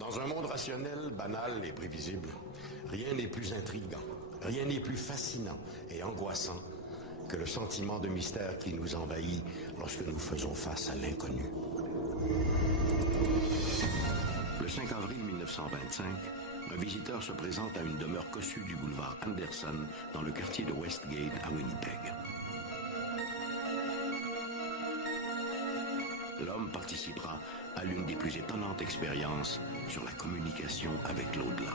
Dans un monde rationnel, banal et prévisible, rien n'est plus intriguant, rien n'est plus fascinant et angoissant que le sentiment de mystère qui nous envahit lorsque nous faisons face à l'inconnu. Le 5 avril 1925, un visiteur se présente à une demeure cossue du boulevard Anderson dans le quartier de Westgate à Winnipeg. L'homme participera à l'une des plus étonnantes expériences sur la communication avec l'au-delà.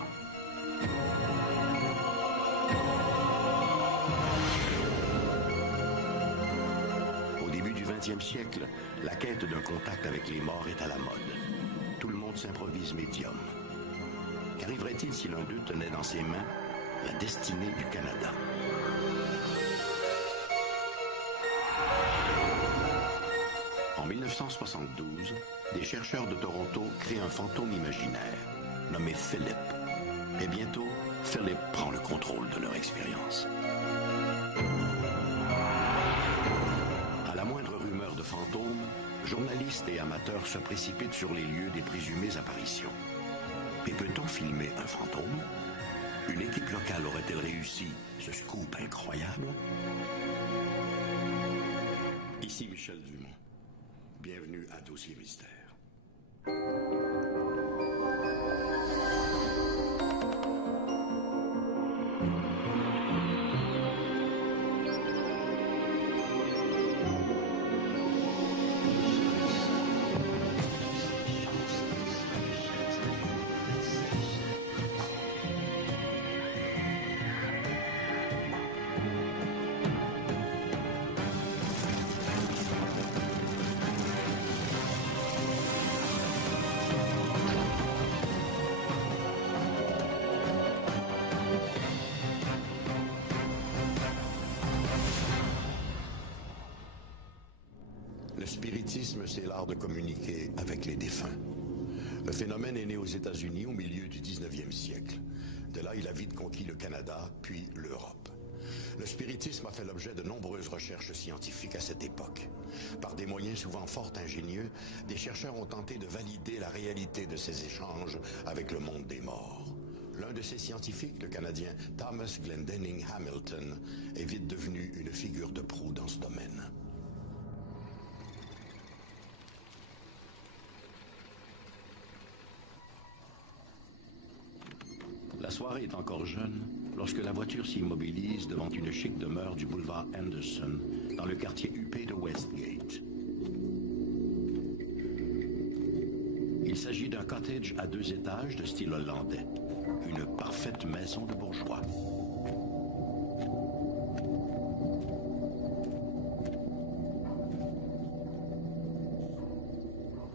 Au début du XXe siècle, la quête d'un contact avec les morts est à la mode. Tout le monde s'improvise médium. Qu'arriverait-il si l'un d'eux tenait dans ses mains la destinée du Canada? En 1972, des chercheurs de Toronto créent un fantôme imaginaire, nommé Philip. Et bientôt, Philip prend le contrôle de leur expérience. À la moindre rumeur de fantôme, journalistes et amateurs se précipitent sur les lieux des présumées apparitions. Mais peut-on filmer un fantôme? Une équipe locale aurait-elle réussi ce scoop incroyable? Ici Michel Dumont. Bienvenue à Dossier Mystère. Le spiritisme, c'est l'art de communiquer avec les défunts. Le phénomène est né aux États-Unis au milieu du 19e siècle. De là, il a vite conquis le Canada, puis l'Europe. Le spiritisme a fait l'objet de nombreuses recherches scientifiques à cette époque. Par des moyens souvent fort ingénieux, des chercheurs ont tenté de valider la réalité de ces échanges avec le monde des morts. L'un de ces scientifiques, le Canadien Thomas Glendenning Hamilton, est vite devenu une figure de proue dans ce domaine. La soirée est encore jeune lorsque la voiture s'immobilise devant une chic demeure du boulevard Anderson, dans le quartier huppé de Westgate. Il s'agit d'un cottage à 2 étages de style hollandais, une parfaite maison de bourgeois.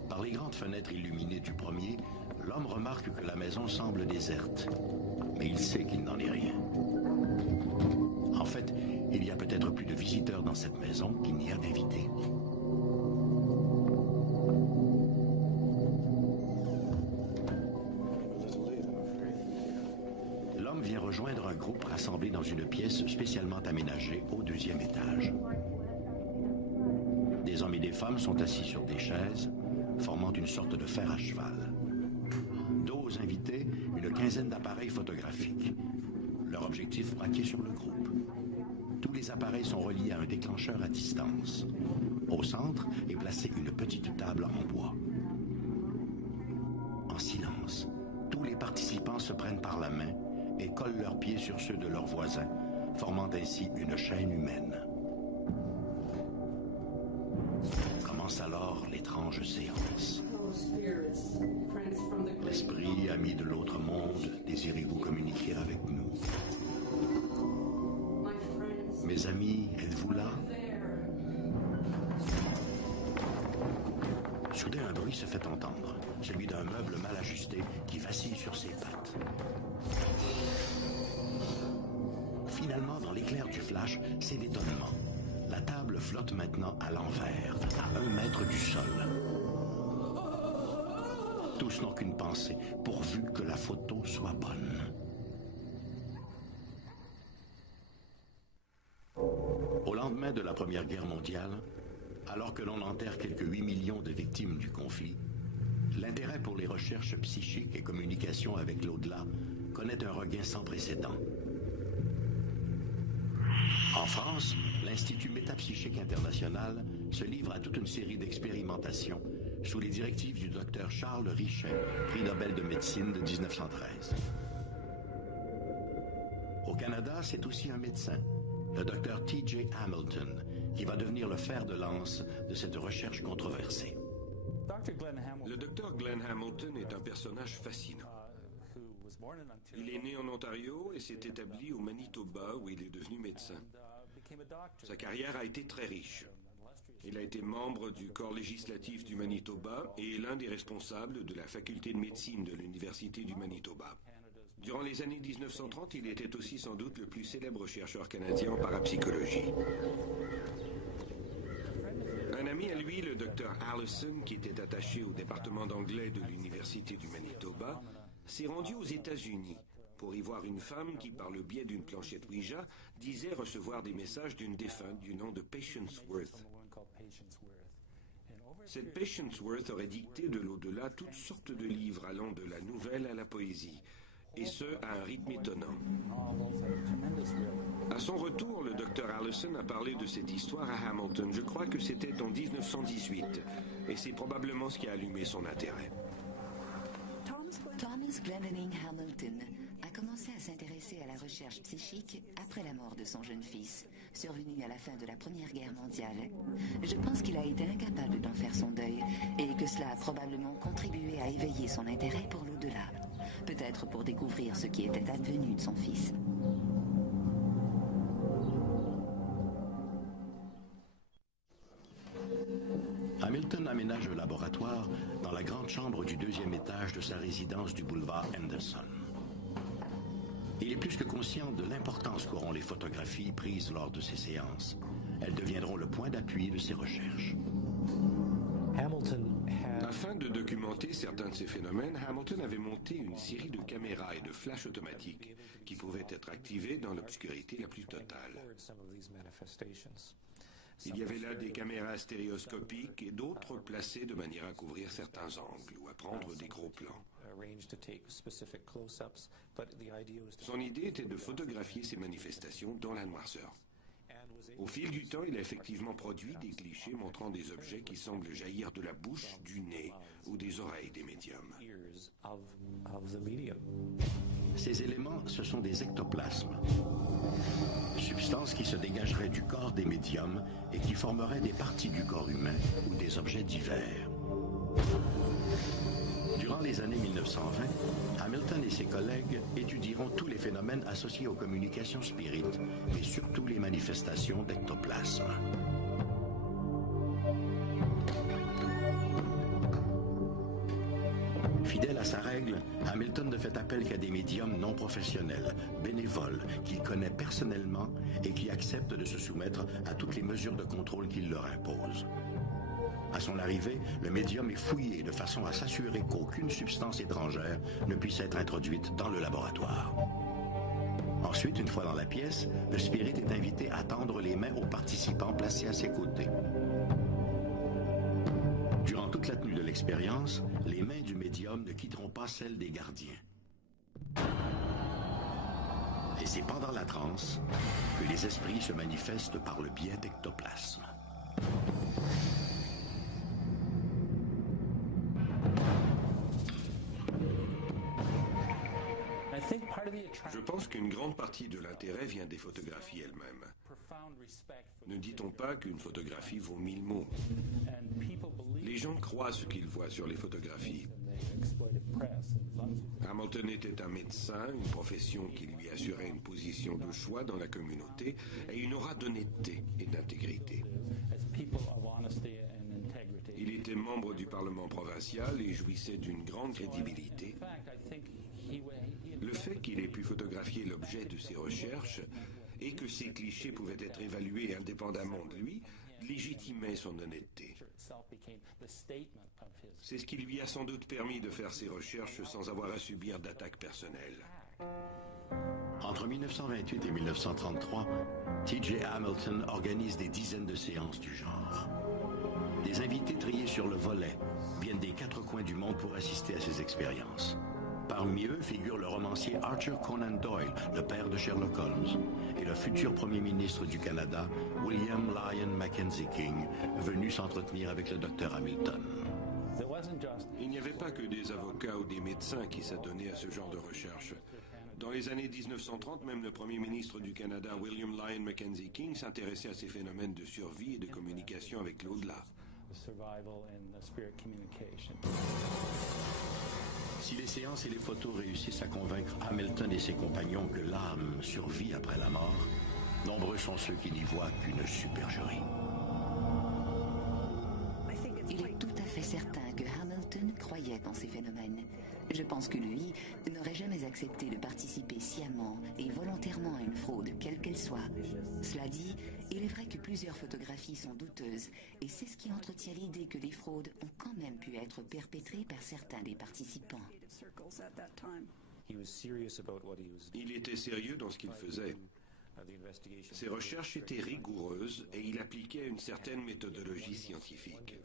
Par les grandes fenêtres illuminées du premier, l'homme remarque que la maison semble déserte, mais il sait qu'il n'en est rien. En fait, il y a peut-être plus de visiteurs dans cette maison qu'il n'y a d'invités. L'homme vient rejoindre un groupe rassemblé dans une pièce spécialement aménagée au 2e étage. Des hommes et des femmes sont assis sur des chaises, formant une sorte de fer à cheval. Dos aux invités, une quinzaine d'appareils photographiques. Leur objectif braqué sur le groupe. Tous les appareils sont reliés à un déclencheur à distance. Au centre est placée une petite table en bois. En silence, tous les participants se prennent par la main et collent leurs pieds sur ceux de leurs voisins, formant ainsi une chaîne humaine. Commence alors l'étrange séance. L'esprit, ami de l'autre monde, désirez-vous communiquer avec nous? Mes amis, êtes-vous là? Soudain, un bruit se fait entendre, celui d'un meuble mal ajusté qui vacille sur ses pattes. Finalement, dans l'éclair du flash, c'est l'étonnement. La table flotte maintenant à l'envers, à 1 mètre du sol. Tous n'ont qu'une pensée, pourvu que la photo soit bonne. Au lendemain de la Première Guerre mondiale, alors que l'on enterre quelques 8 millions de victimes du conflit, l'intérêt pour les recherches psychiques et communication avec l'au-delà connaît un regain sans précédent. En France, l'Institut Métapsychique International se livre à toute une série d'expérimentations sous les directives du docteur Charles Richet, prix Nobel de médecine de 1913. Au Canada, c'est aussi un médecin, le docteur T.J. Hamilton, qui va devenir le fer de lance de cette recherche controversée. Le docteur Glenn Hamilton est un personnage fascinant. Il est né en Ontario et s'est établi au Manitoba où il est devenu médecin. Sa carrière a été très riche. Il a été membre du corps législatif du Manitoba et est l'un des responsables de la faculté de médecine de l'Université du Manitoba. Durant les années 1930, il était aussi sans doute le plus célèbre chercheur canadien en parapsychologie. Un ami à lui, le docteur Allison, qui était attaché au département d'anglais de l'Université du Manitoba, s'est rendu aux États-Unis pour y voir une femme qui, par le biais d'une planchette Ouija, disait recevoir des messages d'une défunte du nom de Patience Worth. Cette Patience Worth aurait dicté de l'au-delà toutes sortes de livres allant de la nouvelle à la poésie, et ce, à un rythme étonnant. À son retour, le docteur Allison a parlé de cette histoire à Hamilton. Je crois que c'était en 1918, et c'est probablement ce qui a allumé son intérêt. Thomas Glendinning Hamilton a commencé à s'intéresser à la recherche psychique après la mort de son jeune fils, survenu à la fin de la Première Guerre mondiale. Je pense qu'il a été incapable d'en faire son deuil et que cela a probablement contribué à éveiller son intérêt pour l'au-delà, peut-être pour découvrir ce qui était advenu de son fils. Hamilton aménage un laboratoire dans la grande chambre du deuxième étage de sa résidence du boulevard Henderson. Il est plus que conscient de l'importance qu'auront les photographies prises lors de ces séances. Elles deviendront le point d'appui de ses recherches. Afin de documenter certains de ces phénomènes, Hamilton avait monté une série de caméras et de flashs automatiques qui pouvaient être activés dans l'obscurité la plus totale. Il y avait là des caméras stéréoscopiques et d'autres placées de manière à couvrir certains angles ou à prendre des gros plans. Son idée était de photographier ces manifestations dans la noirceur. Au fil du temps, il a effectivement produit des clichés montrant des objets qui semblent jaillir de la bouche, du nez ou des oreilles des médiums. Ces éléments, ce sont des ectoplasmes, substances qui se dégageraient du corps des médiums et qui formeraient des parties du corps humain ou des objets divers. Durant les années 1920, Hamilton et ses collègues étudieront tous les phénomènes associés aux communications spirites, mais surtout les manifestations d'ectoplasme. Fidèle à sa règle, Hamilton ne fait appel qu'à des médiums non professionnels, bénévoles, qu'il connaît personnellement et qui acceptent de se soumettre à toutes les mesures de contrôle qu'il leur impose. À son arrivée, le médium est fouillé de façon à s'assurer qu'aucune substance étrangère ne puisse être introduite dans le laboratoire. Ensuite, une fois dans la pièce, le spirit est invité à tendre les mains aux participants placés à ses côtés. Durant toute la tenue de l'expérience, les mains du médium ne quitteront pas celles des gardiens. Et c'est pendant la transe que les esprits se manifestent par le biais d'ectoplasme. Je pense qu'une grande partie de l'intérêt vient des photographies elles-mêmes. Ne dit-on pas qu'une photographie vaut 1000 mots? Les gens croient ce qu'ils voient sur les photographies. Hamilton était un médecin, une profession qui lui assurait une position de choix dans la communauté et une aura d'honnêteté et d'intégrité. Il était membre du Parlement provincial et jouissait d'une grande crédibilité. Le fait qu'il ait pu photographier l'objet de ses recherches et que ses clichés pouvaient être évalués indépendamment de lui légitimait son honnêteté. C'est ce qui lui a sans doute permis de faire ses recherches sans avoir à subir d'attaques personnelles. Entre 1928 et 1933, T.J. Hamilton organise des dizaines de séances du genre. Des invités triés sur le volet, bien viennent des 4 coins du monde pour assister à ces expériences. Parmi eux figure le romancier Arthur Conan Doyle, le père de Sherlock Holmes, et le futur premier ministre du Canada, William Lyon Mackenzie King, venu s'entretenir avec le docteur Hamilton. Il n'y avait pas que des avocats ou des médecins qui s'adonnaient à ce genre de recherche. Dans les années 1930, même le premier ministre du Canada, William Lyon Mackenzie King, s'intéressait à ces phénomènes de survie et de communication avec l'au-delà. Si les séances et les photos réussissent à convaincre Hamilton et ses compagnons que l'âme survit après la mort, nombreux sont ceux qui n'y voient qu'une supercherie. Il est tout à fait certain que Hamilton croyait dans ces phénomènes. Je pense que lui n'aurait jamais accepté de participer sciemment et volontairement à une fraude, quelle qu'elle soit. Cela dit, il est vrai que plusieurs photographies sont douteuses, et c'est ce qui entretient l'idée que des fraudes ont quand même pu être perpétrées par certains des participants. Il était sérieux dans ce qu'il faisait. Ses recherches étaient rigoureuses et il appliquait une certaine méthodologie scientifique.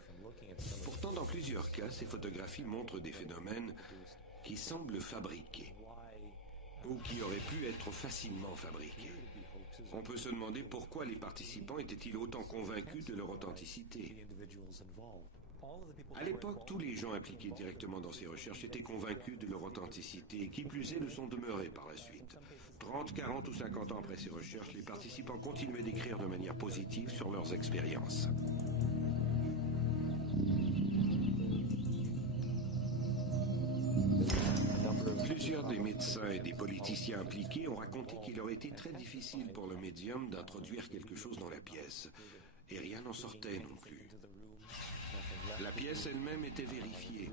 Pourtant, dans plusieurs cas, ces photographies montrent des phénomènes qui semblent fabriqués ou qui auraient pu être facilement fabriqués. On peut se demander pourquoi les participants étaient-ils autant convaincus de leur authenticité. À l'époque, tous les gens impliqués directement dans ces recherches étaient convaincus de leur authenticité et qui plus est le sont demeurés par la suite. 30, 40 ou 50 ans après ces recherches, les participants continuaient d'écrire de manière positive sur leurs expériences. Plusieurs des médecins et des politiciens impliqués ont raconté qu'il aurait été très difficile pour le médium d'introduire quelque chose dans la pièce. Et rien n'en sortait non plus. La pièce elle-même était vérifiée.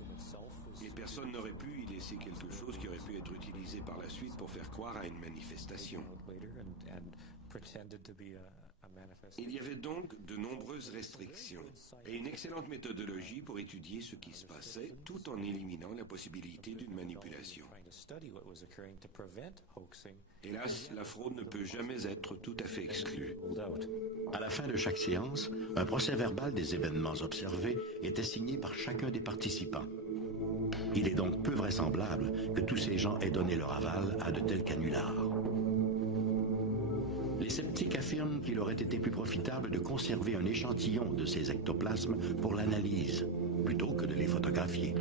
Et personne n'aurait pu y laisser quelque chose qui aurait pu être utilisé par la suite pour faire croire à une manifestation. Il y avait donc de nombreuses restrictions et une excellente méthodologie pour étudier ce qui se passait tout en éliminant la possibilité d'une manipulation. Hélas, la fraude ne peut jamais être tout à fait exclue. À la fin de chaque séance, un procès-verbal des événements observés était signé par chacun des participants. Il est donc peu vraisemblable que tous ces gens aient donné leur aval à de tels canulars. Les sceptiques affirment qu'il aurait été plus profitable de conserver un échantillon de ces ectoplasmes pour l'analyse, plutôt que de les photographier.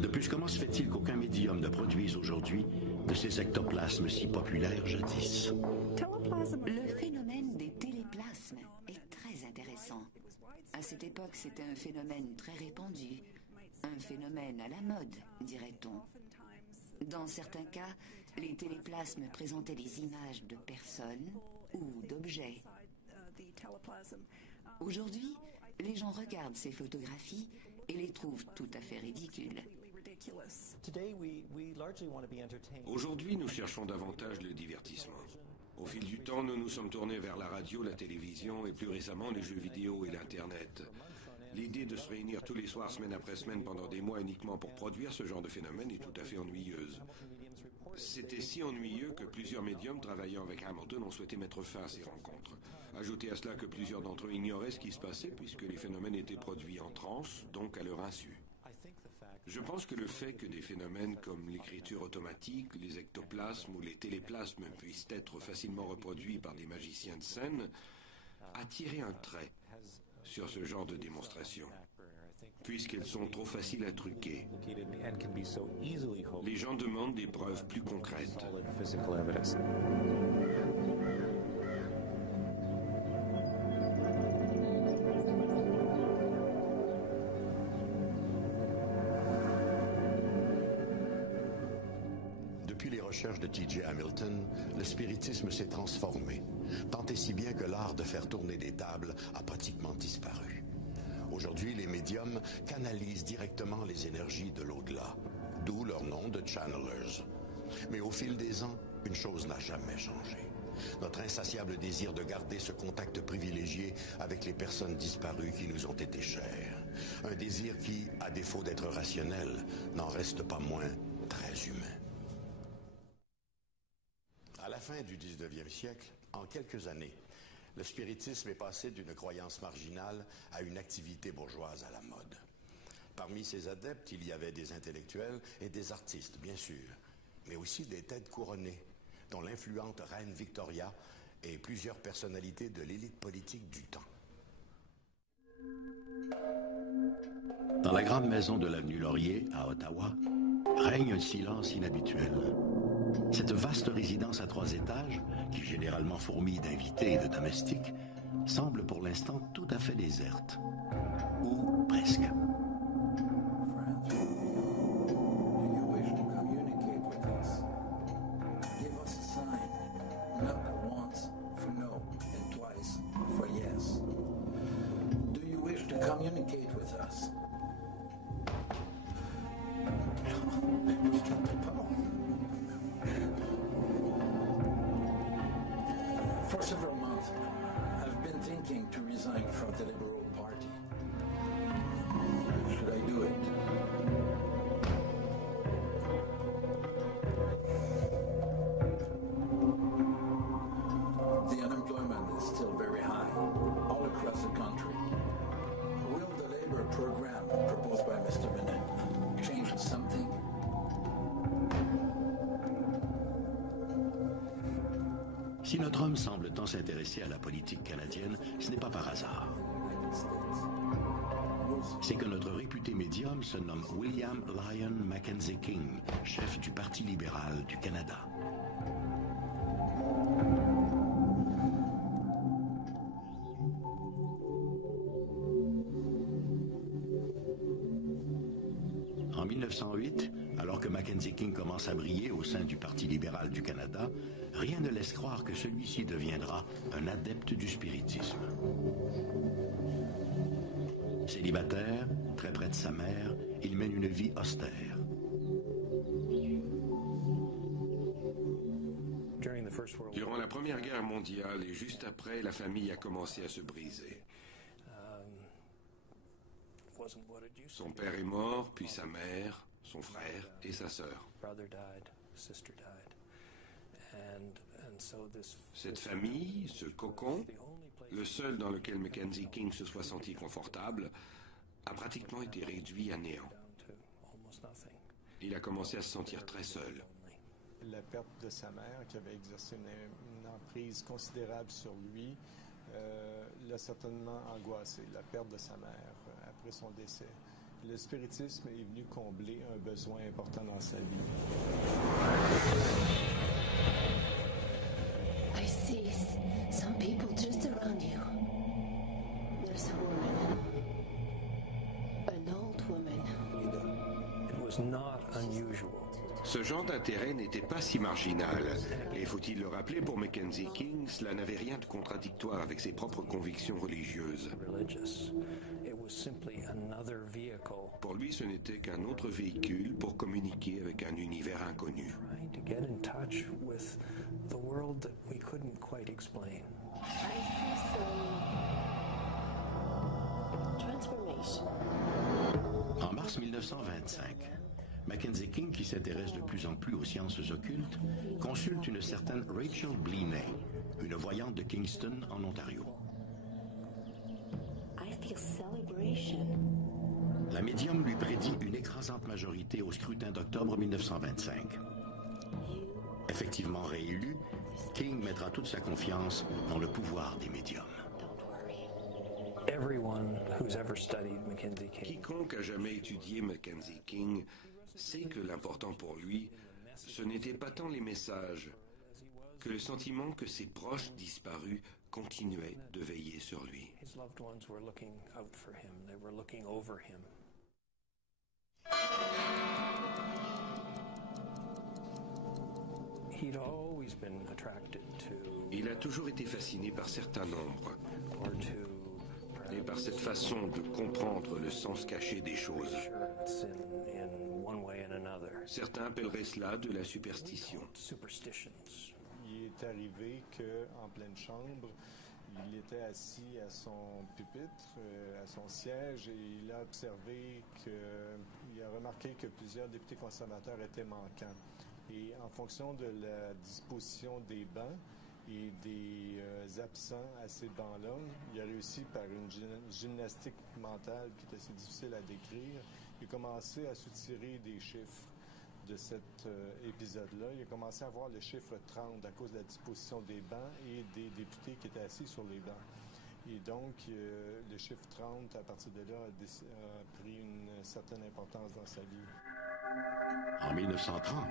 De plus, comment se fait-il qu'aucun médium ne produise aujourd'hui de ces ectoplasmes si populaires jadis? Le phénomène des téléplasmes est très intéressant. À cette époque, c'était un phénomène très répandu, un phénomène à la mode, dirait-on. Dans certains cas, les téléplasmes présentaient des images de personnes ou d'objets. Aujourd'hui, les gens regardent ces photographies et les trouvent tout à fait ridicules. Aujourd'hui, nous cherchons davantage le divertissement. Au fil du temps, nous nous sommes tournés vers la radio, la télévision et plus récemment les jeux vidéo et l'Internet. L'idée de se réunir tous les soirs, semaine après semaine, pendant des mois uniquement pour produire ce genre de phénomène est tout à fait ennuyeuse. C'était si ennuyeux que plusieurs médiums travaillant avec Hamilton ont souhaité mettre fin à ces rencontres. Ajoutez à cela que plusieurs d'entre eux ignoraient ce qui se passait puisque les phénomènes étaient produits en transe, donc à leur insu. Je pense que le fait que des phénomènes comme l'écriture automatique, les ectoplasmes ou les téléplasmes puissent être facilement reproduits par des magiciens de scène a tiré un trait sur ce genre de démonstration, puisqu'elles sont trop faciles à truquer. Les gens demandent des preuves plus concrètes. Depuis les recherches de T.J. Hamilton, le spiritisme s'est transformé, tant et si bien que l'art de faire tourner des tables a pratiquement disparu. Aujourd'hui, les médiums canalisent directement les énergies de l'au-delà, d'où leur nom de channelers. Mais au fil des ans, une chose n'a jamais changé. Notre insatiable désir de garder ce contact privilégié avec les personnes disparues qui nous ont été chères. Un désir qui, à défaut d'être rationnel, n'en reste pas moins très humain. À la fin du 19e siècle, en quelques années, le spiritisme est passé d'une croyance marginale à une activité bourgeoise à la mode. Parmi ces adeptes, il y avait des intellectuels et des artistes, bien sûr, mais aussi des têtes couronnées, dont l'influente reine Victoria et plusieurs personnalités de l'élite politique du temps. Dans la grande maison de l'avenue Laurier, à Ottawa, règne un silence inhabituel. Cette vaste résidence à 3 étages, qui généralement fourmille d'invités et de domestiques, semble pour l'instant tout à fait déserte. Ou presque. Communicate with us. For several months, I've been thinking to resign from the Liberal Party. Should I do it? The unemployment is still very high, all across the country. Will the labor program proposed by Mr. Bennett change something? Si notre homme semble tant s'intéresser à la politique canadienne, ce n'est pas par hasard. C'est que notre réputé médium se nomme William Lyon Mackenzie King, chef du Parti libéral du Canada. En 1908, alors que Mackenzie King commence à briller au sein du Parti libéral du Canada, rien ne laisse croire que celui-ci deviendra un adepte du spiritisme. Célibataire, très près de sa mère, il mène une vie austère. Durant la Première Guerre mondiale et juste après, la famille a commencé à se briser. Son père est mort, puis sa mère, son frère et sa sœur. Cette famille, ce cocon, le seul dans lequel Mackenzie King se soit senti confortable, a pratiquement été réduit à néant. Il a commencé à se sentir très seul. La perte de sa mère, qui avait exercé une emprise considérable sur lui, l'a certainement angoissé, la perte de sa mère après son décès. Le spiritisme est venu combler un besoin important dans sa vie. I see some people just around you. There's a woman. An old woman. It was not unusual. Ce genre d'intérêt n'était pas si marginal. Et faut-il le rappeler, pour Mackenzie King, cela n'avait rien de contradictoire avec ses propres convictions religieuses. Pour lui, ce n'était qu'un autre véhicule pour communiquer avec un univers inconnu. En mars 1925, Mackenzie King, qui s'intéresse de plus en plus aux sciences occultes, consulte une certaine Rachel Blenay, une voyante de Kingston, en Ontario. La médium lui prédit une écrasante majorité au scrutin d'octobre 1925. Effectivement réélu, King mettra toute sa confiance dans le pouvoir des médiums. Quiconque a jamais étudié Mackenzie King sait que l'important pour lui, ce n'était pas tant les messages, que le sentiment que ses proches disparus continuaient de veiller sur lui. Il a toujours été fasciné par certains nombres et par cette façon de comprendre le sens caché des choses. Certains appelleraient cela de la superstition. Il est arrivé qu'en pleine chambre, il était assis à son pupitre, à son siège, et il a observé il a remarqué que plusieurs députés conservateurs étaient manquants. Et en fonction de la disposition des bancs et des absents à ces bancs-là, il a réussi par une gymnastique mentale qui est assez difficile à décrire. Il a commencé à soutirer des chiffres de cet épisode-là. Il a commencé à voir le chiffre 30 à cause de la disposition des bancs et des députés qui étaient assis sur les bancs. Et donc, le chiffre 30, à partir de là, a pris une certaine importance dans sa vie. En 1930,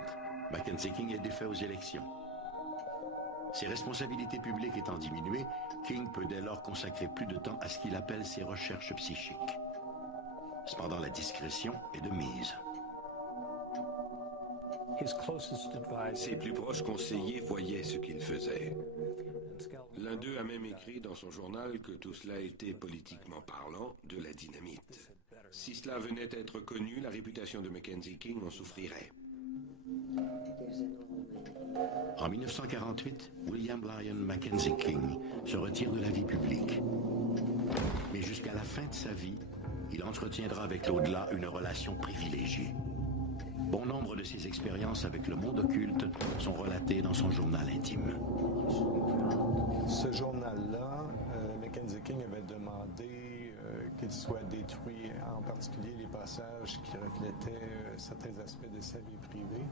Mackenzie King est défait aux élections. Ses responsabilités publiques étant diminuées, King peut dès lors consacrer plus de temps à ce qu'il appelle ses recherches psychiques. Cependant, la discrétion est de mise. Ses plus proches conseillers voyaient ce qu'il faisait. L'un d'eux a même écrit dans son journal que tout cela était, politiquement parlant, de la dynamite. Si cela venait à être connu, la réputation de Mackenzie King en souffrirait. En 1948, William Lyon Mackenzie King se retire de la vie publique. Mais jusqu'à la fin de sa vie, il entretiendra avec l'au-delà une relation privilégiée. Bon nombre de ses expériences avec le monde occulte sont relatées dans son journal intime. Ce journal-là, Mackenzie King avait demandé qu'il soit détruit, en particulier les passages qui reflétaient certains aspects de sa vie privée,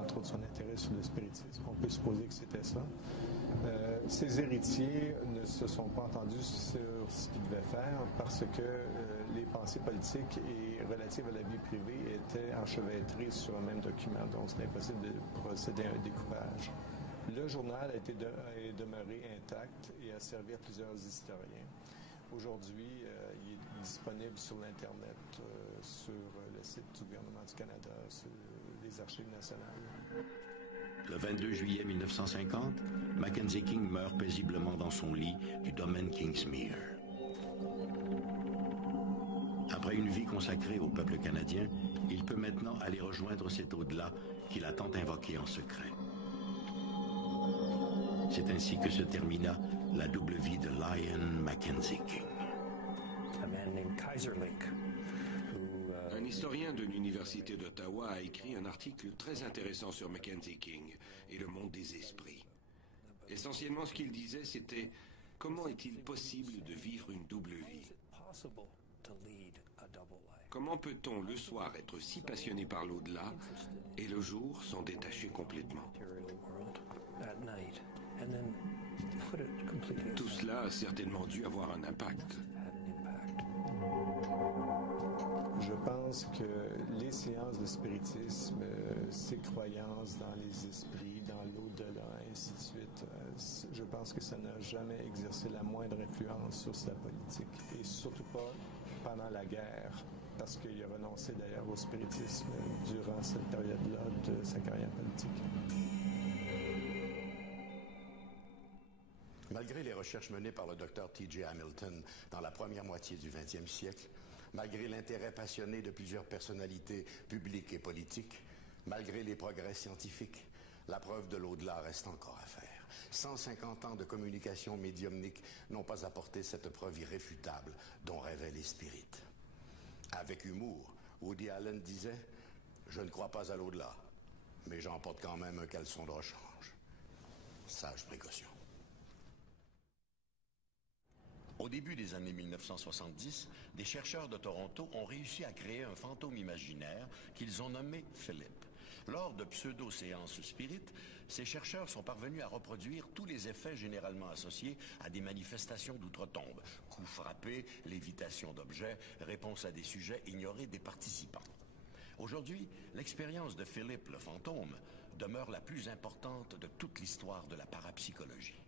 entre autres son intérêt sur le spiritisme. On peut supposer que c'était ça. Ses héritiers ne se sont pas entendus sur ce qu'ils devaient faire parce que les pensées politiques et relatives à la vie privée étaient enchevêtrées sur un même document, donc c'est impossible de procéder à un découpage. Le journal est demeuré intact et a servi à plusieurs historiens. Aujourd'hui, il est disponible sur l'Internet, sur le site du gouvernement du Canada, sur les archives nationales. Le 22 juillet 1950, Mackenzie King meurt paisiblement dans son lit du domaine Kingsmere. Après une vie consacrée au peuple canadien, il peut maintenant aller rejoindre cet au-delà qu'il a tant invoqué en secret. C'est ainsi que se termina la double vie de Lyon Mackenzie King. Un historien de l'Université d'Ottawa a écrit un article très intéressant sur Mackenzie King et le monde des esprits. Essentiellement, ce qu'il disait, c'était « Comment est-il possible de vivre une double vie ?» Comment peut-on le soir être si passionné par l'au-delà et le jour s'en détacher complètement? Tout cela a certainement dû avoir un impact. Je pense que les séances de spiritisme, ces croyances dans les esprits, dans l'au-delà, ainsi de suite, je pense que ça n'a jamais exercé la moindre influence sur sa politique, et surtout pas pendant la guerre, parce qu'il a renoncé d'ailleurs au spiritisme durant cette période-là de sa carrière politique. Malgré les recherches menées par le Dr. T.J. Hamilton dans la première moitié du 20e siècle, malgré l'intérêt passionné de plusieurs personnalités publiques et politiques, malgré les progrès scientifiques, la preuve de l'au-delà reste encore à faire. 150 ans de communication médiumnique n'ont pas apporté cette preuve irréfutable dont rêvaient les spirites. Avec humour, Woody Allen disait « Je ne crois pas à l'au-delà, mais j'en porte quand même un caleçon de rechange. » Sage précaution. Au début des années 1970, des chercheurs de Toronto ont réussi à créer un fantôme imaginaire qu'ils ont nommé Philip. Lors de pseudo-séances spirites, ces chercheurs sont parvenus à reproduire tous les effets généralement associés à des manifestations d'outre-tombe. Coups frappés, lévitation d'objets, réponse à des sujets ignorés des participants. Aujourd'hui, l'expérience de Philip le fantôme demeure la plus importante de toute l'histoire de la parapsychologie.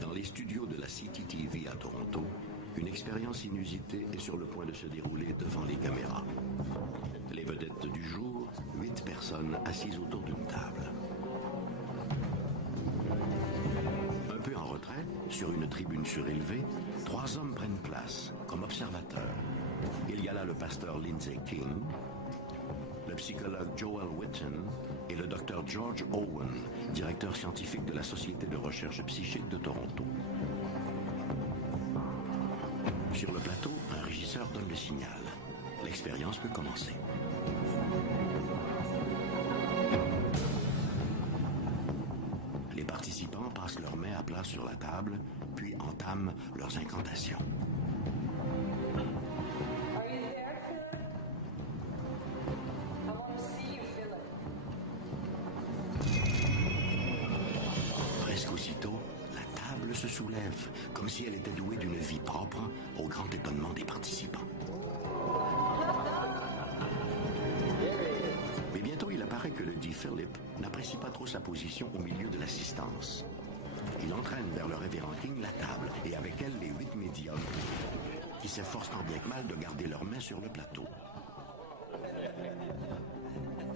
Dans les studios de la CTTV à Toronto, une expérience inusitée est sur le point de se dérouler devant les caméras. Les vedettes du jour, 8 personnes assises autour d'une table. Un peu en retrait, sur une tribune surélevée, 3 hommes prennent place comme observateurs. Il y a là le pasteur Lindsay King, le psychologue Joel Whitten et le docteur George Owen, directeur scientifique de la Société de recherche psychique de Toronto. Sur le plateau, un régisseur donne le signal. L'expérience peut commencer. Les participants passent placent leurs mains à plat sur la table, puis entament leurs incantations. Are you there, Philip? I want to see you, Philip. Presque aussitôt, la table se soulève, comme si elle était douée d'une vie propre, au grand étonnement des participants. Mais bientôt, il apparaît que le dit Philip n'apprécie pas trop sa position au milieu de l'assistance. Il entraîne vers le révérend King la table, et avec elle les 8 médiums, qui s'efforcent tant bien que mal de garder leurs mains sur le plateau.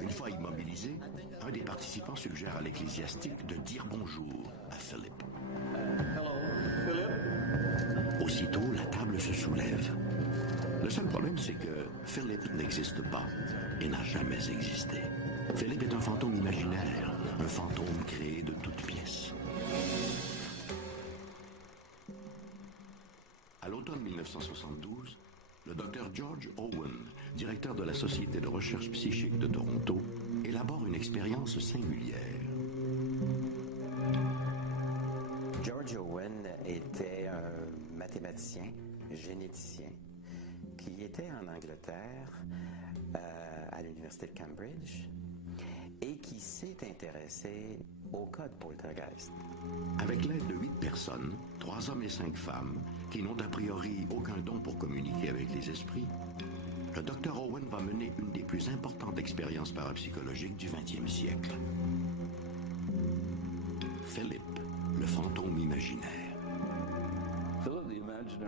Une fois immobilisé, un des participants suggère à l'ecclésiastique de dire bonjour à Philip. Hello, Philip. Aussitôt, la table se soulève. Le seul problème, c'est que Philip n'existe pas et n'a jamais existé. Philip est un fantôme imaginaire, un fantôme créé de toutes pièces. À l'automne 1972, le docteur George Owen, directeur de la Société de recherche psychique de Toronto, élabore une expérience singulière. George Owen était un mathématicien, généticien, qui était en Angleterre, à l'université de Cambridge, et qui s'est intéressé au cas de poltergeist. Avec l'aide de 8 personnes, 3 hommes et 5 femmes, qui n'ont a priori aucun don pour communiquer avec les esprits, le Dr Owen va mener une des plus importantes expériences parapsychologiques du XXe siècle. Philip, le fantôme imaginaire.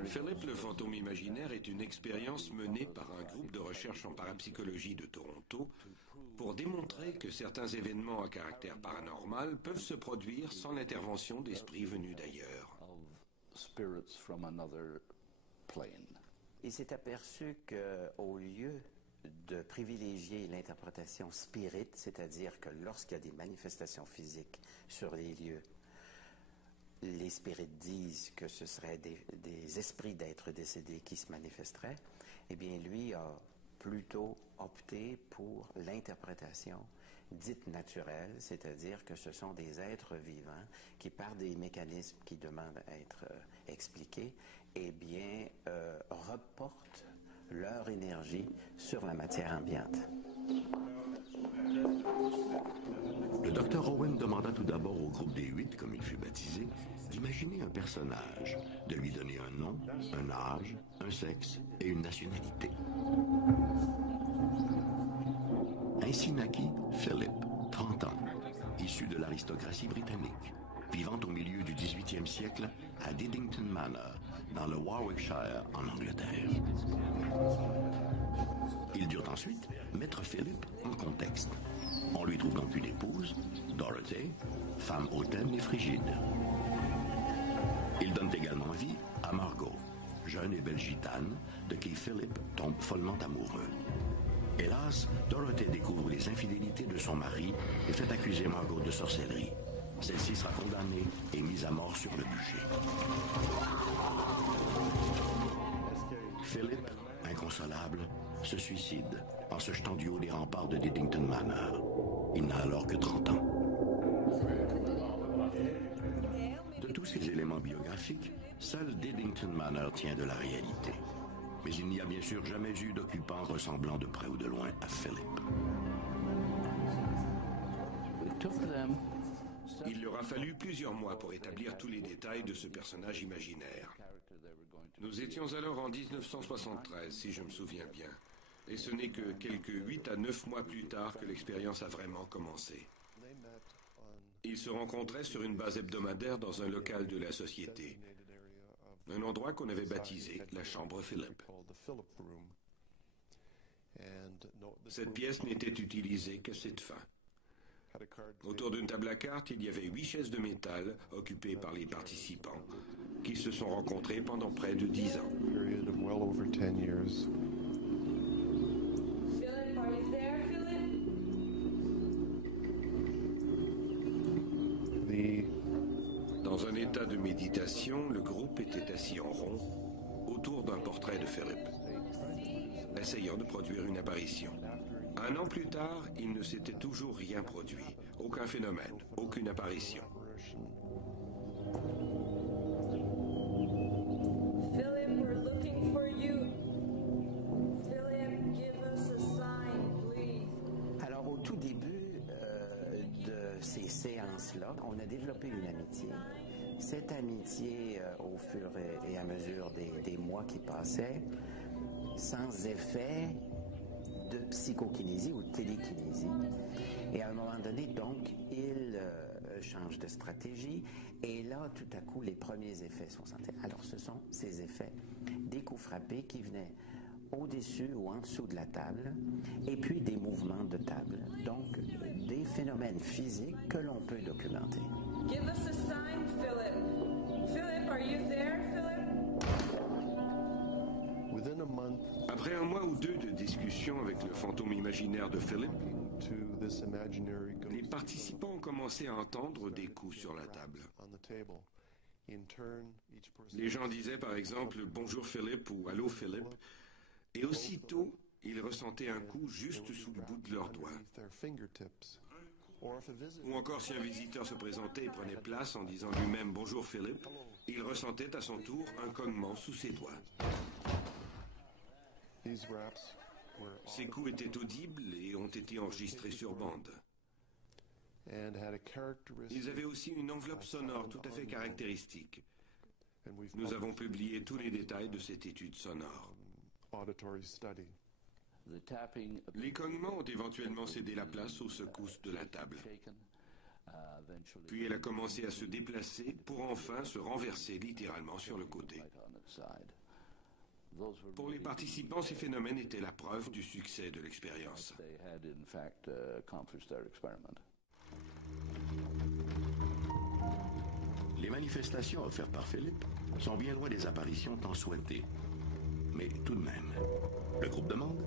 Philip le fantôme imaginaire est une expérience menée par un groupe de recherche en parapsychologie de Toronto pour démontrer que certains événements à caractère paranormal peuvent se produire sans l'intervention d'esprits venus d'ailleurs. Il s'est aperçu qu'au lieu de privilégier l'interprétation spirit, c'est-à-dire que lorsqu'il y a des manifestations physiques sur les lieux, les spirites disent que ce seraient des esprits d'êtres décédés qui se manifesteraient, eh bien, lui a plutôt opté pour l'interprétation dite naturelle, c'est-à-dire que ce sont des êtres vivants qui, par des mécanismes qui demandent à être expliqués, eh bien, reportent leur énergie sur la matière ambiante. Le Dr Owen demanda tout d'abord au groupe des 8, comme il fut baptisé, d'imaginer un personnage, de lui donner un nom, un âge, un sexe et une nationalité. Ainsi naquit Philip, 30 ans, issu de l'aristocratie britannique, vivant au milieu du XVIIIe siècle à Diddington Manor, dans le Warwickshire, en Angleterre. Ils durent ensuite mettre Philip en contexte. On lui trouve donc une épouse, Dorothy, femme hautaine et frigide. Ils donnent également vie à Margot, jeune et belle gitane, de qui Philip tombe follement amoureux. Hélas, Dorothy découvre les infidélités de son mari et fait accuser Margot de sorcellerie. Celle-ci sera condamnée et mise à mort sur le bûcher. Philip, inconsolable, se suicide en se jetant du haut des remparts de Diddington Manor. Il n'a alors que 30 ans. De tous ces éléments biographiques, seul Diddington Manor tient de la réalité. Mais il n'y a bien sûr jamais eu d'occupant ressemblant de près ou de loin à Philip. Il leur a fallu plusieurs mois pour établir tous les détails de ce personnage imaginaire. Nous étions alors en 1973, si je me souviens bien. Et ce n'est que quelques 8 à 9 mois plus tard que l'expérience a vraiment commencé. Ils se rencontraient sur une base hebdomadaire dans un local de la société. Un endroit qu'on avait baptisé la chambre Philip. Cette pièce n'était utilisée qu'à cette fin. Autour d'une table à cartes, il y avait 8 chaises de métal occupées par les participants, qui se sont rencontrés pendant près de 10 ans. Philip, are you there, Philip? Dans un état de méditation, le groupe était assis en rond autour d'un portrait de Philip, essayant de produire une apparition. 1 an plus tard, il ne s'était toujours rien produit. Aucun phénomène, aucune apparition. cela, on a développé une amitié. Cette amitié, au fur et à mesure des mois qui passaient, sans effet de psychokinésie ou de télékinésie. Et à un moment donné, donc, il change de stratégie. Et là, tout à coup, les premiers effets sont sentis. Alors, ce sont ces effets des coups frappés qui venaient au-dessus ou en dessous de la table, et puis des mouvements de table. Donc, des phénomènes physiques que l'on peut documenter. Give us a sign, Philip. Philip, are you there, Philip? Within a month, Après un mois ou deux de discussion avec le fantôme imaginaire de Philip, to this imaginary les ghost participants ont commencé à entendre des coups sur la table. on the table. In turn, each person Les gens disaient par exemple « Bonjour Philippe » ou « Allô Philippe », et aussitôt, ils ressentaient un coup juste sous le bout de leurs doigts. underneath their fingertips. Or if a visitor Ou encore si un visiteur se présentait et prenait place en disant lui-même « Bonjour Philippe », il ressentait à son tour un cognement sous ses doigts. these raps were Ces coups étaient audibles et ont été enregistrés sur bande. and had a characteristic. Ils avaient aussi une enveloppe sonore tout à fait caractéristique. And we've Nous avons published publié tous les détails de cette étude sonore. auditory study. Les cognements ont éventuellement cédé la place aux secousses de la table. Puis elle a commencé à se déplacer pour enfin se renverser littéralement sur le côté. Pour les participants, ces phénomènes étaient la preuve du succès de l'expérience. Les manifestations offertes par Philippe sont bien loin des apparitions tant souhaitées. Mais tout de même, le groupe demande,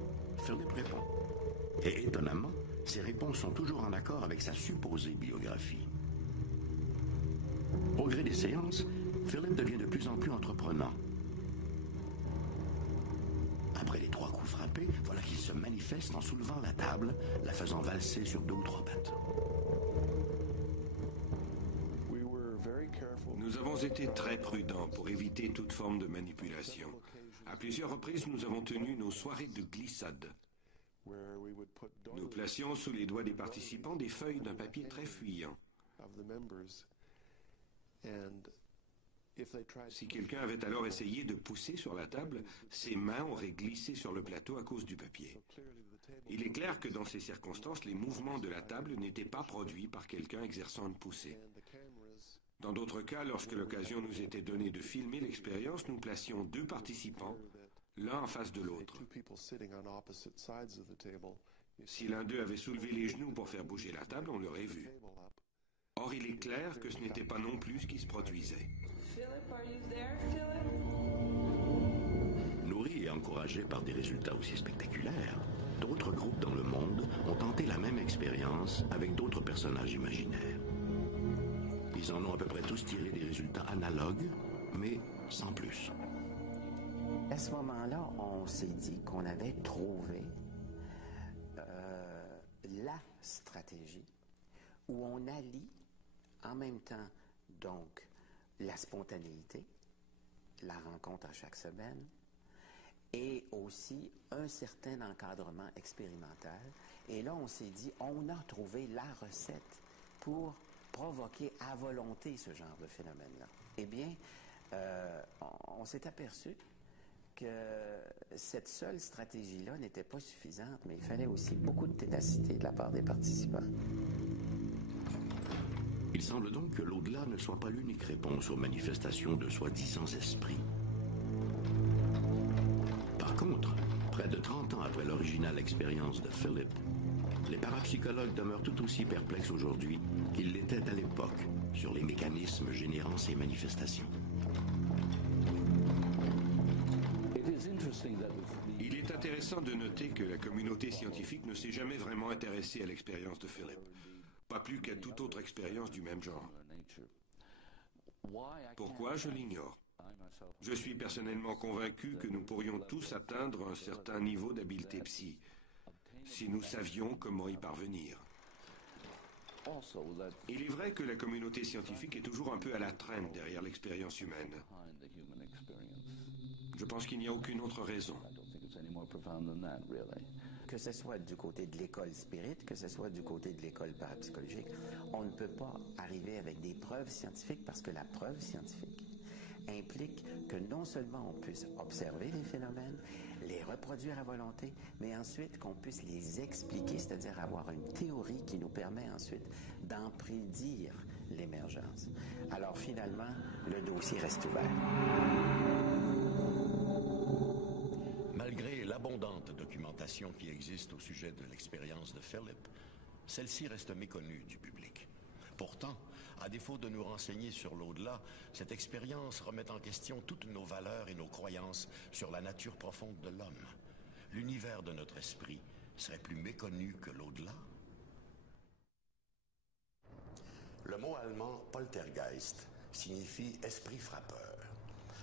Philippe répond. Et étonnamment, ses réponses sont toujours en accord avec sa supposée biographie. Au gré des séances, Philippe devient de plus en plus entreprenant. Après les 3 coups frappés, voilà qu'il se manifeste en soulevant la table, la faisant valser sur 2 ou 3 pattes. We were very careful. Nous avons été très prudents pour éviter toute forme de manipulation. À plusieurs reprises, nous avons tenu nos soirées de glissade. Where we would put Nous placions sous les doigts des participants des feuilles d'un papier très fuyant. of the members, and if they tried Si quelqu'un avait alors essayé de pousser sur la table, ses mains auraient glissé sur le plateau à cause du papier. clearly the table Il est clair que dans ces circonstances, les mouvements de la table n'étaient pas produits par quelqu'un exerçant une poussée. and the cameras Dans d'autres cas, lorsque l'occasion nous était donnée de filmer l'expérience, nous placions 2 participants, l'un en face de l'autre. 2 people sitting on opposite sides of the table. You Si l'un d'eux avait soulevé les genoux pour faire bouger la table, on l'aurait vu. table up. Or, il est clair que ce n'était pas non plus ce qui se produisait. Philip, are you there, Philip? Nourris et encouragés par des résultats aussi spectaculaires, d'autres groupes dans le monde ont tenté la même expérience avec d'autres personnages imaginaires. Ils en ont à peu près tous tiré des résultats analogues, mais sans plus. À ce moment-là, on s'est dit qu'on avait trouvé la stratégie où on allie en même temps donc la spontanéité, la rencontre à chaque semaine, et aussi un certain encadrement expérimental. Et là, on s'est dit, on a trouvé la recette pour provoquer à volonté ce genre de phénomène-là. Eh bien, on s'est aperçu que cette seule stratégie-là n'était pas suffisante, mais il fallait aussi beaucoup de ténacité de la part des participants. Il semble donc que l'au-delà ne soit pas l'unique réponse aux manifestations de soi-disant esprits. Par contre, près de 30 ans après l'originale expérience de Philip, les parapsychologues demeurent tout aussi perplexes aujourd'hui qu'ils l'étaient à l'époque sur les mécanismes générant ces manifestations. Il est intéressant de noter que la communauté scientifique ne s'est jamais vraiment intéressée à l'expérience de Philip, pas plus qu'à toute autre expérience du même genre. Pourquoi, je l'ignore. Je suis personnellement convaincu que nous pourrions tous atteindre un certain niveau d'habileté psy, si nous savions comment y parvenir. Il est vrai que la communauté scientifique est toujours un peu à la traîne derrière l'expérience humaine. Je pense qu'il n'y a aucune autre raison. Que que ce soit du côté de l'école spirit, que ce soit du côté de l'école parapsychologique, on ne peut pas arriver avec des preuves scientifiques parce que la preuve scientifique implique que non seulement on puisse observer les phénomènes, les reproduire à volonté, mais ensuite qu'on puisse les expliquer, c'est-à-dire avoir une théorie qui nous permet ensuite d'en prédire l'émergence. Alors finalement, le dossier reste ouvert. Malgré l'abondante documentation qui existe au sujet de l'expérience de Philip, celle-ci reste méconnue du public. Pourtant, à défaut de nous renseigner sur l'au-delà, cette expérience remet en question toutes nos valeurs et nos croyances sur la nature profonde de l'homme. L'univers de notre esprit serait plus méconnu que l'au-delà? Le mot allemand poltergeist signifie esprit frappeur.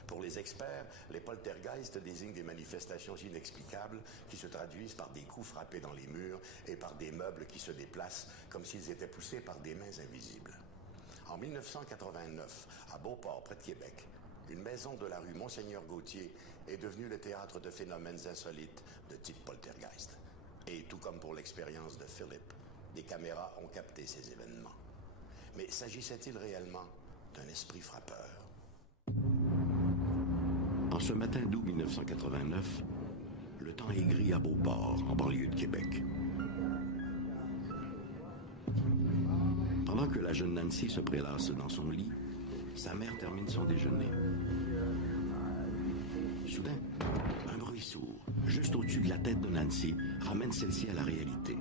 Pour les experts, les poltergeists désignent des manifestations inexplicables qui se traduisent par des coups frappés dans les murs et par des meubles qui se déplacent comme s'ils étaient poussés par des mains invisibles. En 1989, à Beauport, près de Québec, une maison de la rue Monseigneur-Gauthier est devenue le théâtre de phénomènes insolites de type poltergeist. Et tout comme pour l'expérience de Philip, des caméras ont capté ces événements. Mais s'agissait-il réellement d'un esprit frappeur? En ce matin d'août 1989, le temps est gris à Beauport, en banlieue de Québec. Pendant que la jeune Nancy se prélasse dans son lit, sa mère termine son déjeuner. Soudain, un bruit sourd, juste au-dessus de la tête de Nancy, ramène celle-ci à la réalité.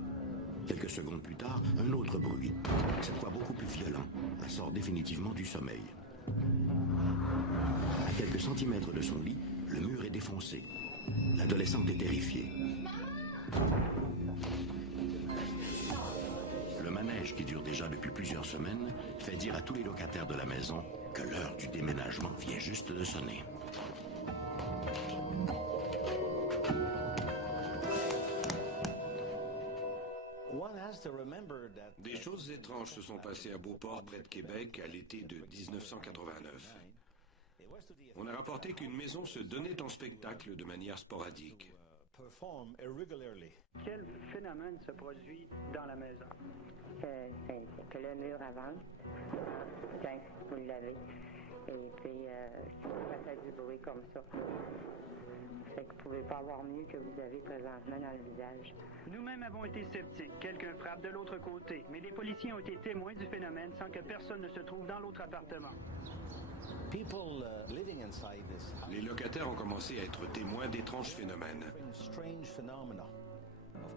Quelques secondes plus tard, un autre bruit, cette fois beaucoup plus violent, la sort définitivement du sommeil. À quelques centimètres de son lit, le mur est défoncé. L'adolescente est terrifiée. Le manège, qui dure déjà depuis plusieurs semaines, fait dire à tous les locataires de la maison que l'heure du déménagement vient juste de sonner. Des choses étranges se sont passées à Beauport, près de Québec, à l'été de 1989. On a rapporté qu'une maison se donnait en spectacle de manière sporadique. Quel phénomène se produit dans la maison? Que le mur avance. Tiens, vous l'avez. Et puis, ça fait du bruit comme ça. Fait que vous ne pouvez pas avoir mieux que vous avez présentement dans le visage. Nous-mêmes avons été sceptiques. Quelqu'un frappe de l'autre côté. Mais les policiers ont été témoins du phénomène sans que personne ne se trouve dans l'autre appartement. Les locataires ont commencé à être témoins d'étranges phénomènes.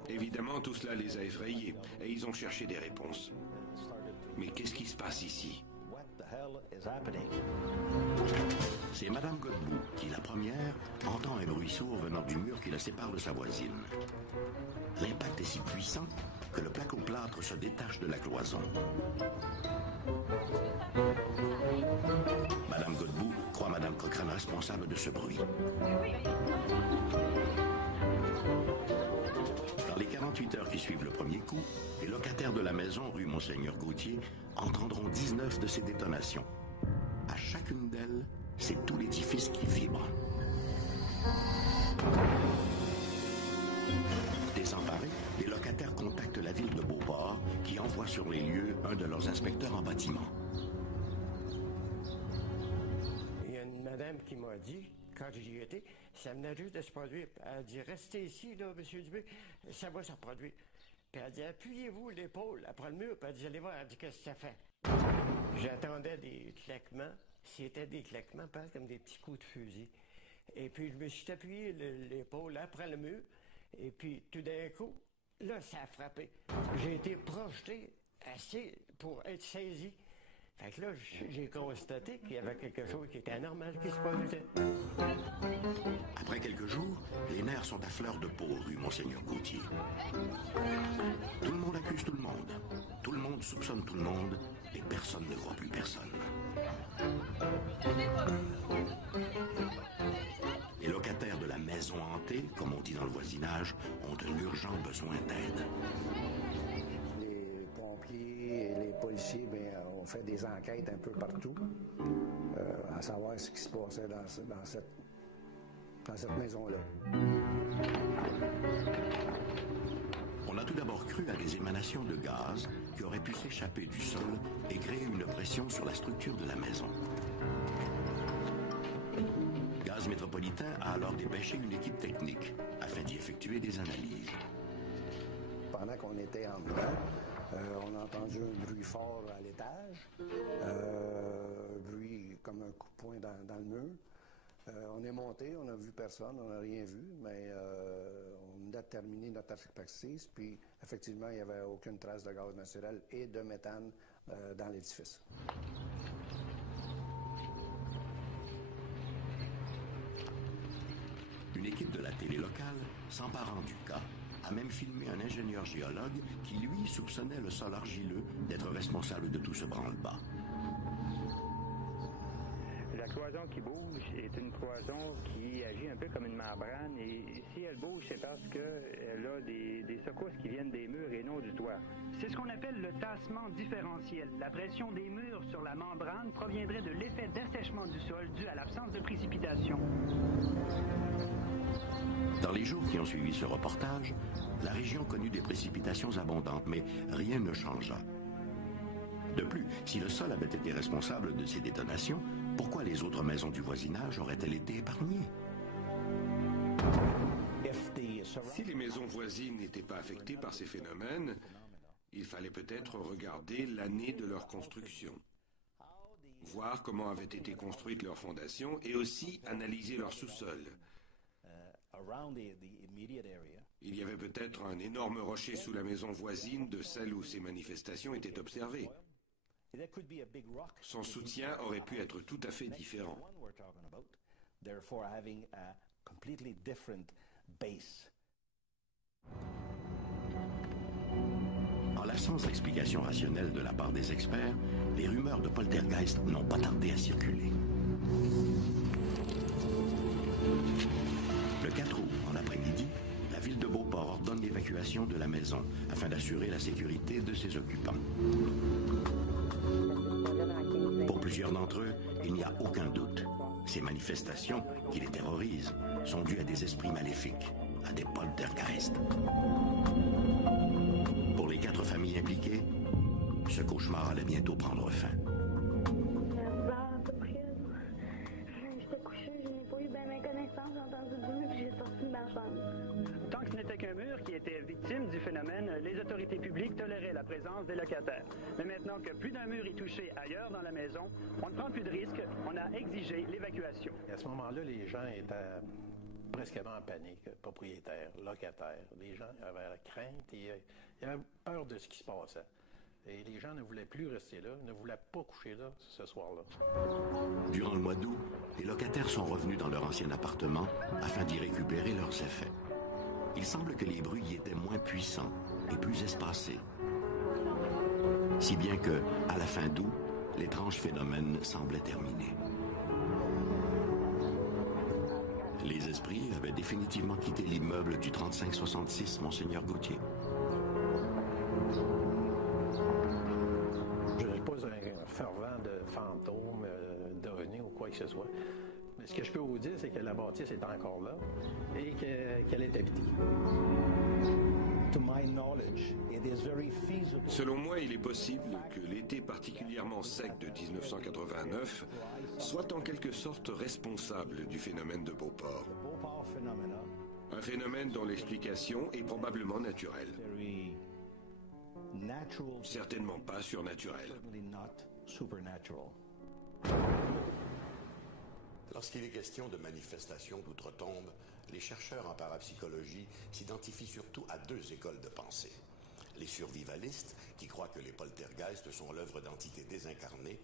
Évidemment, tout cela les a effrayés et ils ont cherché des réponses. Mais qu'est-ce qui se passe ici? C'est Madame Godbout qui, la première, entend un bruit sourd venant du mur qui la sépare de sa voisine. L'impact est si puissant que le placo-plâtre se détache de la cloison. Madame Godbout croit Madame Cochrane responsable de ce bruit. Dans les 48 heures qui suivent le premier coup, les locataires de la maison rue Monseigneur-Gauthier entendront 19 de ces détonations. À chacune d'elles, c'est tout l'édifice qui vibre. Désemparés, les locataires contactent la ville de Beauport qui envoie sur les lieux un de leurs inspecteurs en bâtiment. Il y a une madame qui m'a dit, quand j'y étais, ça venait juste de se produire. Elle a dit, restez ici, là, M. Dubé, ça va se reproduire. Puis elle a dit, appuyez-vous l'épaule après le mur, puis elle dit, allez voir, elle dit, qu'est-ce que ça fait? J'attendais des claquements. C'était des claquements, pas comme des petits coups de fusil. Et puis, je me suis appuyé l'épaule après le mur. Et puis, tout d'un coup, là, ça a frappé. J'ai été projeté assez pour être saisi. Fait que là, j'ai constaté qu'il y avait quelque chose qui était anormal qui se produisait. Après quelques jours, les nerfs sont à fleur de peau rue Monseigneur-Gauthier. Tout le monde accuse tout le monde. Tout le monde soupçonne tout le monde et personne ne croit plus personne. Les locataires de la maison hantée, comme on dit dans le voisinage, ont un urgent besoin d'aide. Les pompiers et les policiers ont fait des enquêtes un peu partout, à savoir ce qui se passait dans cette maison-là. a tout d'abord cru à des émanations de gaz qui auraient pu s'échapper du sol et créer une pression sur la structure de la maison. Gaz Métropolitain a alors dépêché une équipe technique afin d'y effectuer des analyses. Pendant qu'on était en dedans, on a entendu un bruit fort à l'étage, un bruit comme un coup de poing dans le mur. On est monté, on n'a vu personne, on n'a rien vu, mais on a terminé notre expertise, puis effectivement, il n'y avait aucune trace de gaz naturel et de méthane dans l'édifice. Une équipe de la télé locale, s'emparant du cas, a même filmé un ingénieur géologue qui, lui, soupçonnait le sol argileux d'être responsable de tout ce branle-bas. La cloison qui bouge est une cloison qui agit un peu comme une membrane et si elle bouge, c'est parce qu'elle a des secousses qui viennent des murs et non du toit. C'est ce qu'on appelle le tassement différentiel. La pression des murs sur la membrane proviendrait de l'effet d'assèchement du sol dû à l'absence de précipitation. Dans les jours qui ont suivi ce reportage, la région connut des précipitations abondantes, mais rien ne changea. De plus, si le sol avait été responsable de ces détonations, pourquoi les autres maisons du voisinage auraient-elles été épargnées? Si les maisons voisines n'étaient pas affectées par ces phénomènes, il fallait peut-être regarder l'année de leur construction, voir comment avaient été construites leurs fondations et aussi analyser leur sous-sol. Il y avait peut-être un énorme rocher sous la maison voisine de celle où ces manifestations étaient observées. Son soutien aurait pu être tout à fait différent. En l'absence d'explication rationnelle de la part des experts, les rumeurs de poltergeist n'ont pas tardé à circuler. Le 4 août, en après-midi, la ville de Beauport ordonne l'évacuation de la maison afin d'assurer la sécurité de ses occupants. Pour plusieurs d'entre eux, il n'y a aucun doute. Ces manifestations, qui les terrorisent, sont dues à des esprits maléfiques, à des poltergeists. Pour les 4 familles impliquées, ce cauchemar allait bientôt prendre fin. Tant que ce n'était qu'un mur qui était victime du phénomène, les autorités publiques toléraient la présence des locataires. Mais maintenant que plus d'un mur est touché ailleurs dans la maison, on ne prend plus de risques, on a exigé l'évacuation. À ce moment-là, les gens étaient presque en panique, propriétaires, locataires. Les gens avaient la crainte et ils avaient peur de ce qui se passait. Et les gens ne voulaient plus rester là, ne voulaient pas coucher là ce soir-là. Durant le mois d'août, les locataires sont revenus dans leur ancien appartement afin d'y récupérer leurs effets. Il semble que les bruits y étaient moins puissants et plus espacés. Si bien que, à la fin d'août, l'étrange phénomène semblait terminé. Les esprits avaient définitivement quitté l'immeuble du 3566 Monseigneur Gauthier. Je ne suis pas un fervent de fantômes, d'ovnis ou quoi que ce soit. Mais ce que je peux vous dire, c'est que la bâtisse est encore là et qu'elle est habitée. Selon moi, il est possible que l'été particulièrement sec de 1989 soit en quelque sorte responsable du phénomène de Beauport. Un phénomène dont l'explication est probablement naturelle. Certainement pas surnaturelle. Lorsqu'il est question de manifestations d'outre-tombe, les chercheurs en parapsychologie s'identifient surtout à 2 écoles de pensée. Les survivalistes, qui croient que les poltergeists sont l'œuvre d'entités désincarnées,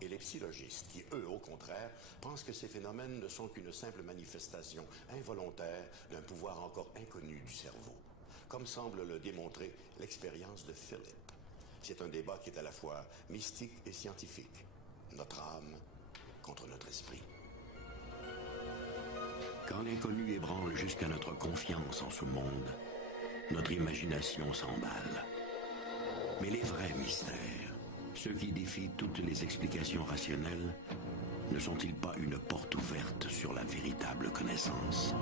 et les psychologistes, qui, eux, au contraire, pensent que ces phénomènes ne sont qu'une simple manifestation involontaire d'un pouvoir encore inconnu du cerveau, comme semble le démontrer l'expérience de Philip. C'est un débat qui est à la fois mystique et scientifique. Notre âme contre notre esprit. Quand l'inconnu ébranle jusqu'à notre confiance en ce monde, notre imagination s'emballe. Mais les vrais mystères, ceux qui défient toutes les explications rationnelles, ne sont-ils pas une porte ouverte sur la véritable connaissance ?